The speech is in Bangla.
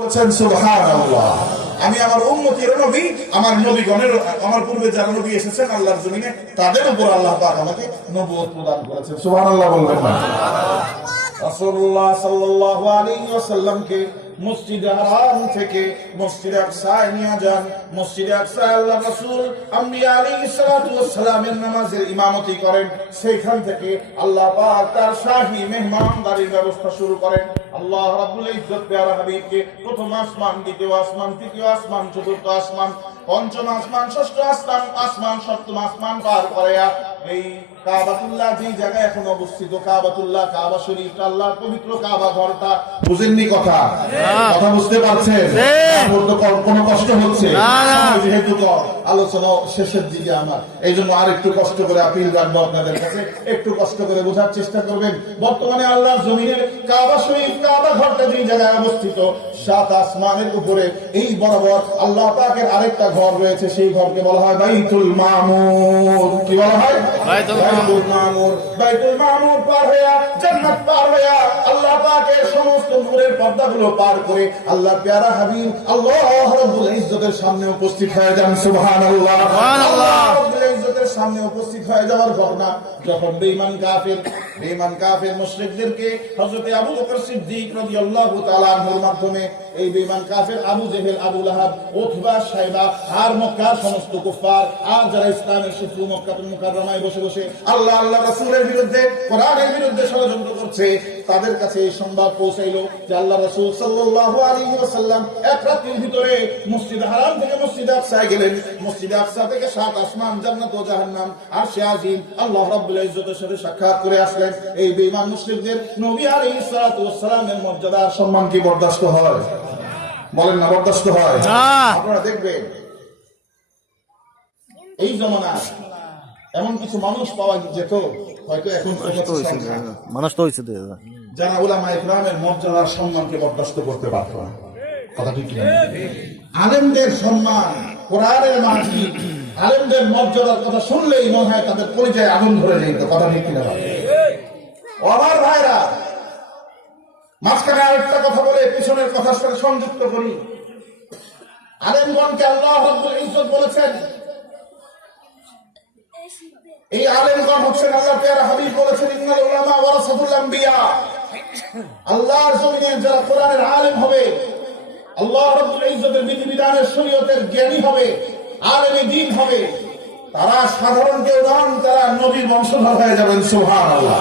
বলছেন সুবহানাল্লাহ। আমি আমার উম্মতের নবী, আমার নবীগণের, আমার পূর্বে যারা নবী এসেছেন আল্লাহর জমিনে, তাদের উপর আল্লাহ পাক আমাকে নবুয়ত প্রদান করেছেন। সুবহানাল্লাহ বলবেন না? রাসূলুল্লাহ সাল্লাল্লাহু আলাইহি ওয়াসাল্লামকে মসজিদে হারাম থেকে মসজিদে আকসায় নিয়ে যান। মসজিদে আকসায় আল্লাহ রাসূল আম্বিয়া আলাইহিস সালাতু ওয়াস সালামের নামাজের ইমামতি করেন। সেইখান থেকে আল্লাহ পাক তার শাহী মেহমানদারির ব্যবস্থা শুরু করেন। আল্লাহ রাব্বুল ইজ্জত প্যারা হাবিবকে প্রথম আসমান, দ্বিতীয় আসমান, তৃতীয় আসমান, চতুর্থ আসমান, পঞ্চম আসমান, ষষ্ঠ আসমান, সপ্তম আসমান পার করে এই কাবাতুল্লাহ যে জায়গায় এখন অবস্থিত, কাবাতুল্লাহ, কাবা শরীফ, আল্লাহর পবিত্র কাবা ঘরটা। বুঝেননি কথা? কথা বুঝতে পারছেন? কোনো কষ্ট হচ্ছে? যেহেতু আলোচনা শেষের দিকে আমার, এই জন্য আর একটু কষ্ট করে আপিল রাখবো আপনাদের কাছে, একটু কষ্ট করে বোঝার চেষ্টা করবেন। বর্তমানে আল্লাহর জমিনের কাবা শরীফ, কাবা ঘরটা যে জায়গায় অবস্থিত, 7 আসমানের উপরে এই বরাবর আল্লাহ পাকের আরেকটা ঘর রয়েছে। সেই ঘরকে বলা হয় বাইতুল মামুর। কি বলা হয়? বাইতুল মামুর। বাইতুল মামুর পার হইয়া, জান্নাত পার হইয়া, আল্লাহ পাকের সমস্ত নূরের পর্দাগুলো পার করে আল্লাহর প্যারা হাবিব আল্লাহ রাব্বুল ইজ্জতের সামনে উপস্থিত হয়ে যান। সুবহানাল্লাহ। আল্লাহ রাব্বুল ইজ্জতের সামনে উপস্থিত হয়ে যাওয়ার ঘটনা যখন বেঈমান কাফের মুশরিকদেরকে হযরত আবু বকর সিদ্দিক রাদিয়াল্লাহু তাআলা আনহুর মাধ্যমে এই বেঈমান কাফের আবু জেহেল, আবু লাহাব, উতবা, শাইবা আর মক্কার সমস্ত কুফার আর যারা ইসলামের শত্রু মক্কাতুল মুকাররমায় বসে বসে আল্লাহ রাসূলের বিরুদ্ধে, কোরআনের বিরুদ্ধে ষড়যন্ত্র করছে, তাদের কাছে এই সংবাদ পৌঁছাইলো যে আল্লাহ রাসূল সাল্লাল্লাহু আলাইহি ওয়াসাল্লাম এক রাতের ভিতরে মসজিদ হারাম থেকে মসজিদে আকসায় গেলেন। মসজিদে আকসা থেকে 7 আসমান, জান্নাত ও জাহান্নাম, আরশে আজিম, আল্লাহ রাব্বুল ইজ্জতের সাথে সাক্ষাৎ করে আসলেন। এই বেঈমান মুশরিকদের নবী আলাইহিস সালাতু ওয়াস সালামের মর্যাদা আর সম্মান কি বরদাস্ত হয়? বলেন না, বরদাস্ত হয় না? আপনারা দেখবেন এই জমানায় এমন কিছু মানুষ পাওয়া যেত, হয়তো এখন মানুষ তো হয়েছে যারা উলামায়ে কেরামের মর্যাদা সম্মানকে বরদাস্ত করতে পারত না। কথা ঠিক না? আলেমদের সম্মান, কোরআনের মাটি, আলেমদের মর্যাদার কথা শুনলেই মনে হয় তাদের পরিচয় আগুন ধরে যেত। কথা ঠিক কিনা? আমার ভাইরা, মাঝখানে আরেকটা কথা বলে পিছনের কথার সাথে সংযুক্ত করি। আলেমগণকে আল্লাহ রাব্বুল ইজ্জত বলেছেন, এই আলেমগণ হচ্ছেন আল্লাহর প্যারা হাবিব বলেছেন ইন্নাল উলামা ওয়ারাসাতুল আম্বিয়া। আল্লাহর জমিনে যারা কোরআনের আলেম হবে, আল্লাহ রাব্বুল ইজ্জতের বিধিবিধানের শরীয়তের জ্ঞানী হবে, আলেমে দ্বীন হবে, তারা সাধারণ কেউ নন, তারা নবীর বংশধর হয়ে যাবেন। সুবহানাল্লাহ।